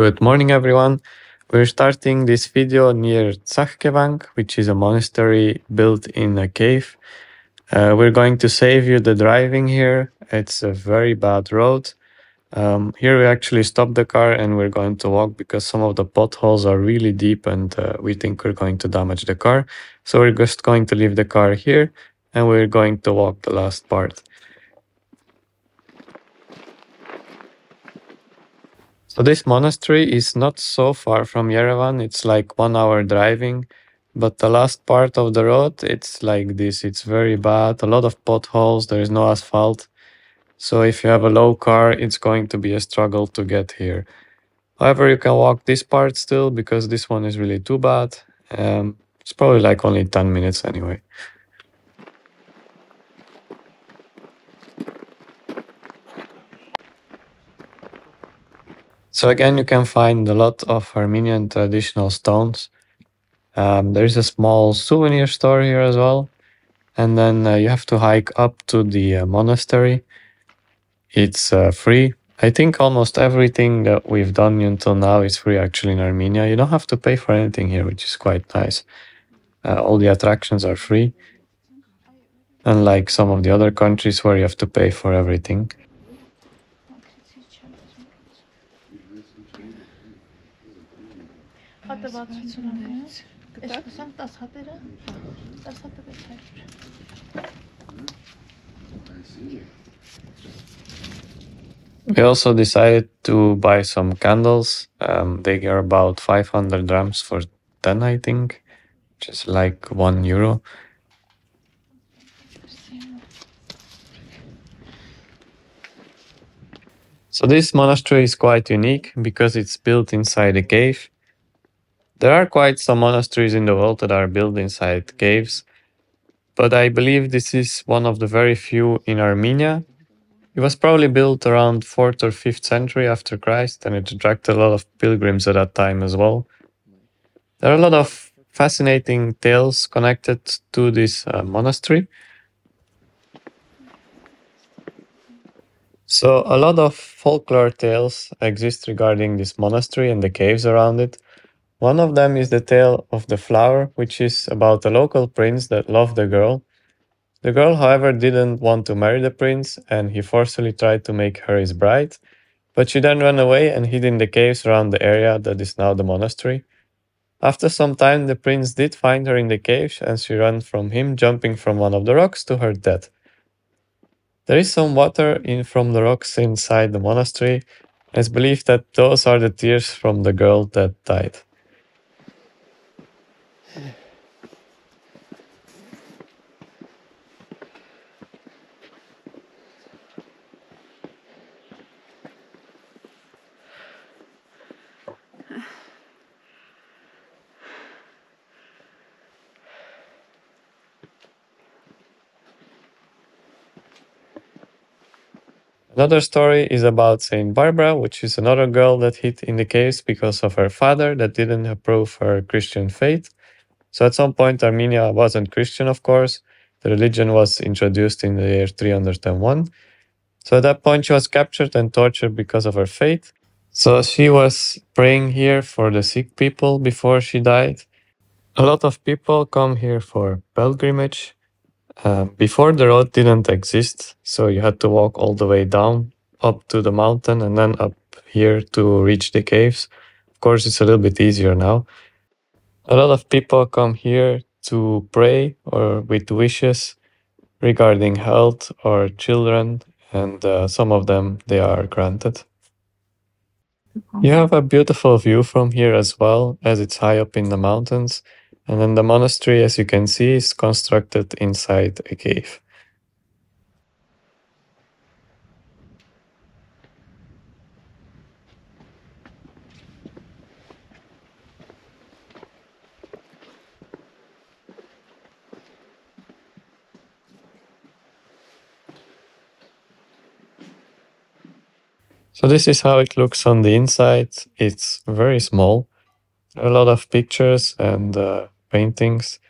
Good morning, everyone. We're starting this video near Tsahkevang, which is a monastery built in a cave. We're going to save you the driving here. It's a very bad road. Here we actually stop the car and we're going to walk because some of the potholes are really deep and we think we're going to damage the car. So we're just going to leave the car here and we're going to walk the last part. So this monastery is not so far from Yerevan. It's like 1 hour driving, but the last part of the road, it's like this. It's very bad, a lot of potholes, there is no asphalt. So if you have a low car, it's going to be a struggle to get here. However, you can walk this part still because this one is really too bad. It's probably like only 10 minutes anyway. So again, you can find a lot of Armenian traditional stones. There's a small souvenir store here as well. And then you have to hike up to the monastery. It's free. I think almost everything that we've done until now is free actually in Armenia. You don't have to pay for anything here, which is quite nice. All the attractions are free. Unlike some of the other countries where you have to pay for everything. We also decided to buy some candles. They are about 500 drams for 10, I think, which is like €1. So this monastery is quite unique because it's built inside a cave. There are quite some monasteries in the world that are built inside caves, but I believe this is one of the very few in Armenia. It was probably built around 4th or 5th century after Christ, and it attracted a lot of pilgrims at that time as well. There are a lot of fascinating tales connected to this monastery. So a lot of folklore tales exist regarding this monastery and the caves around it. One of them is the tale of the flower, which is about a local prince that loved the girl. The girl, however, didn't want to marry the prince, and he forcefully tried to make her his bride. But she then ran away and hid in the caves around the area that is now the monastery. After some time, the prince did find her in the caves, and she ran from him, jumping from one of the rocks to her death. There is some water from the rocks inside the monastery. It's believed that those are the tears from the girl that died. Another story is about Saint Barbara, which is another girl that hid in the caves because of her father that didn't approve her Christian faith. So at some point Armenia wasn't Christian, of course. The religion was introduced in the year 301. So at that point she was captured and tortured because of her faith. So she was praying here for the sick people before she died. A lot of people come here for pilgrimage. Before the road didn't exist, so you had to walk all the way down up to the mountain and then up here to reach the caves. Of course, it's a little bit easier now. A lot of people come here to pray or with wishes regarding health or children, and some of them they are granted. You have a beautiful view from here as well, as it's high up in the mountains. And then the monastery, as you can see, is constructed inside a cave. So this is how it looks on the inside. It's very small. A lot of pictures and paintings.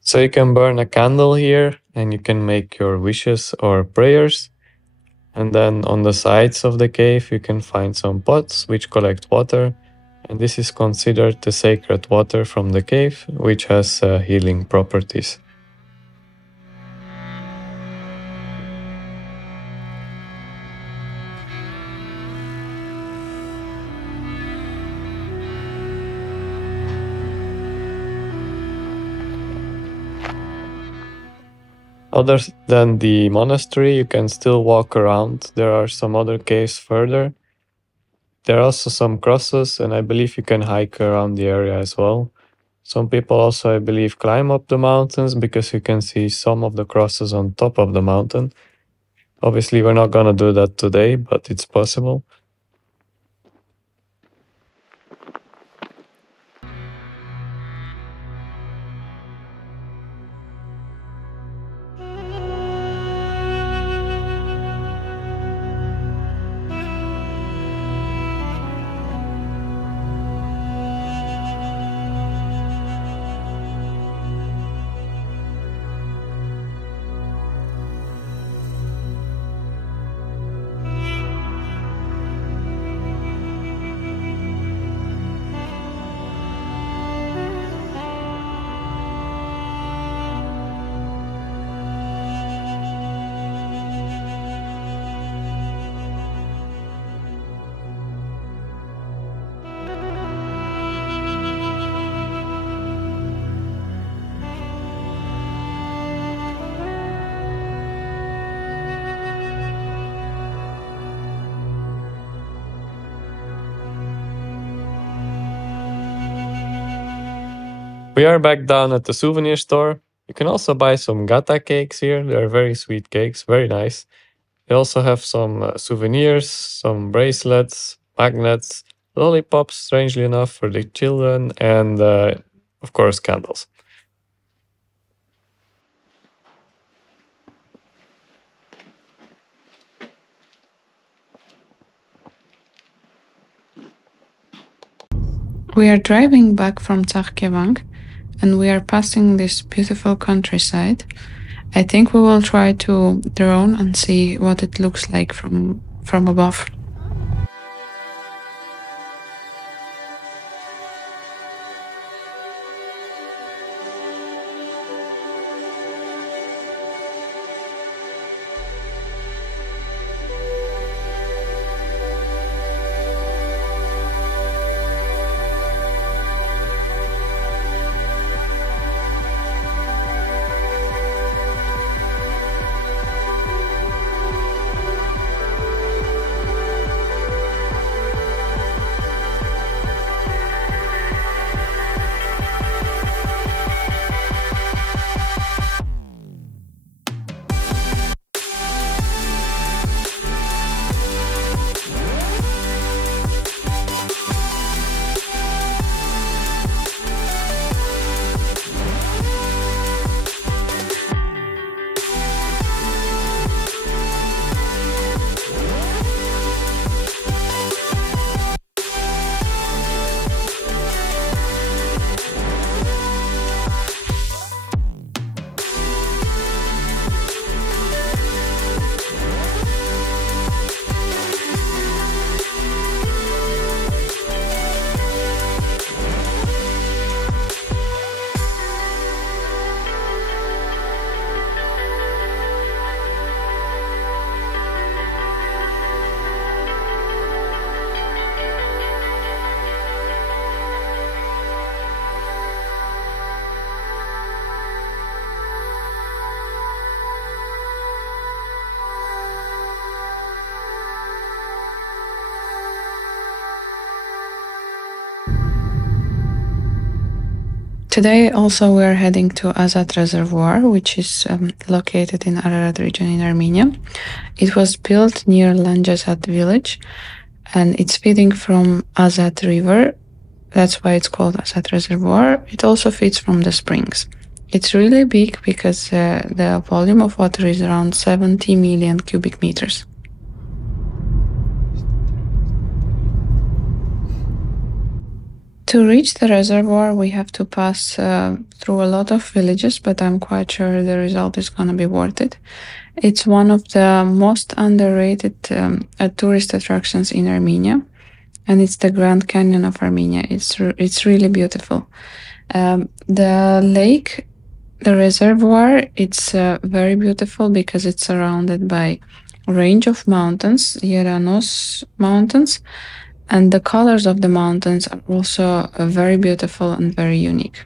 So you can burn a candle here and you can make your wishes or prayers. And then on the sides of the cave, you can find some pots which collect water. And this is considered the sacred water from the cave, which has healing properties. Other than the monastery, you can still walk around. There are some other caves further. There are also some crosses, and I believe you can hike around the area as well. Some people also, I believe, climb up the mountains because you can see some of the crosses on top of the mountain. Obviously, we're not gonna do that today, but it's possible. We are back down at the Souvenir Store. You can also buy some gata cakes here. They're very sweet cakes, very nice. They also have some souvenirs, some bracelets, magnets, lollipops, strangely enough, for the children, and of course, candles. We are driving back from Tsarkevang, and we are passing this beautiful countryside. I think we will try to drone and see what it looks like from above. Today also we are heading to Ararat Reservoir, which is located in Ararat region in Armenia. It was built near Lanjasat village, and it's feeding from Ararat River. That's why it's called Ararat Reservoir. It also feeds from the springs. It's really big because the volume of water is around 70 million cubic meters. To reach the reservoir, we have to pass through a lot of villages, but I'm quite sure the result is going to be worth it. It's one of the most underrated tourist attractions in Armenia, and it's the Grand Canyon of Armenia. It's really beautiful. The lake, the reservoir, it's very beautiful because it's surrounded by a range of mountains, Yeranos mountains, and the colors of the mountains are also very beautiful and very unique.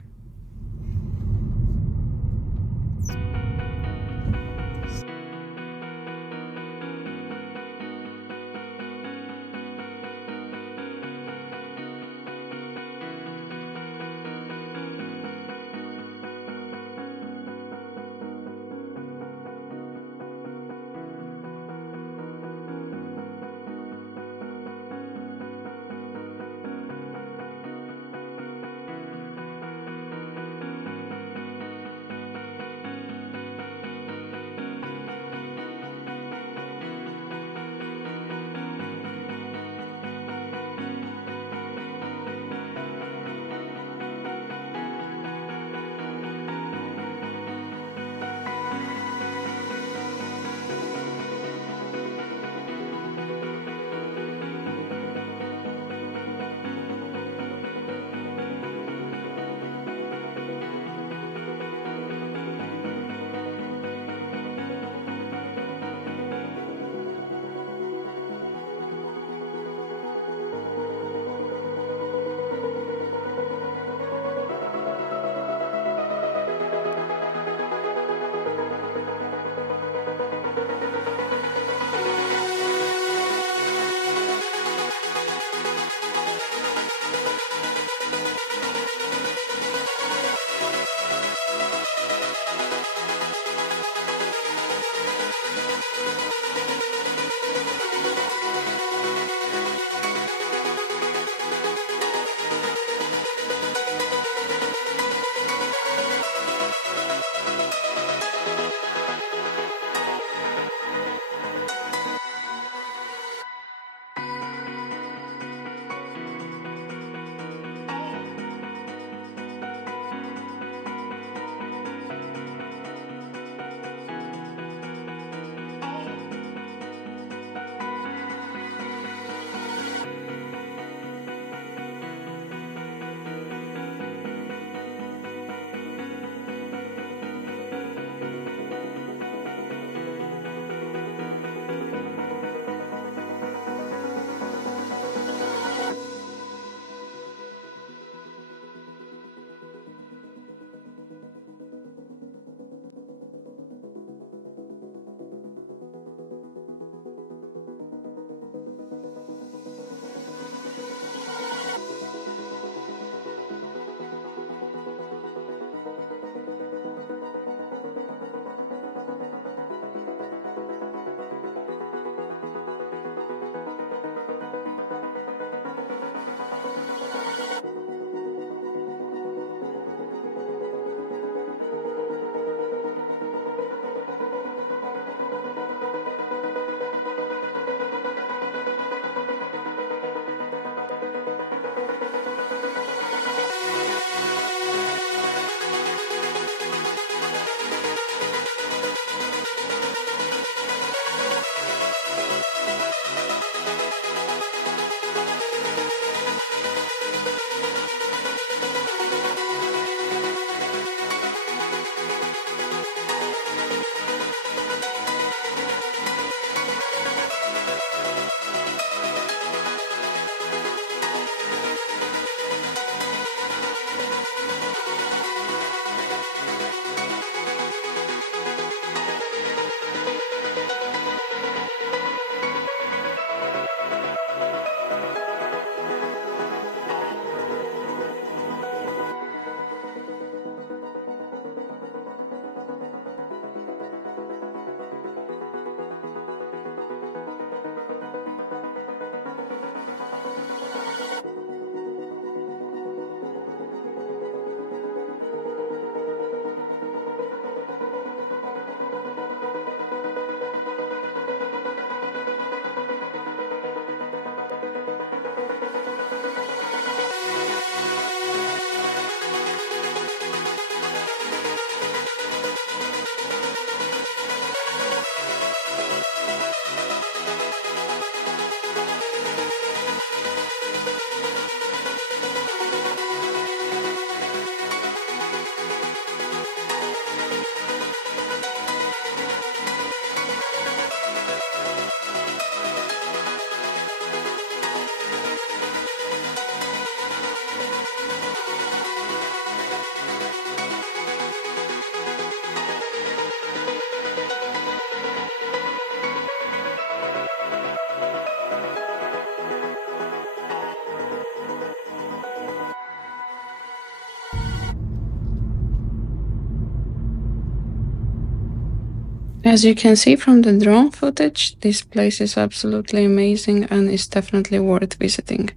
As you can see from the drone footage, this place is absolutely amazing and is definitely worth visiting.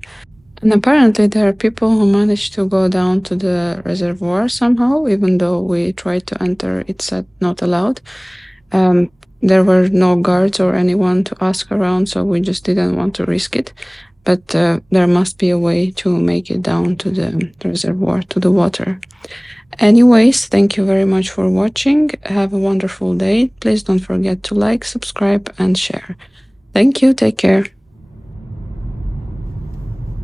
And apparently there are people who managed to go down to the reservoir somehow, even though we tried to enter, it said not allowed. There were no guards or anyone to ask around, so we just didn't want to risk it. But there must be a way to make it down to the reservoir, to the water. Anyways, thank you very much for watching. Have a wonderful day. Please don't forget to like, subscribe, and share. Thank you. Take care.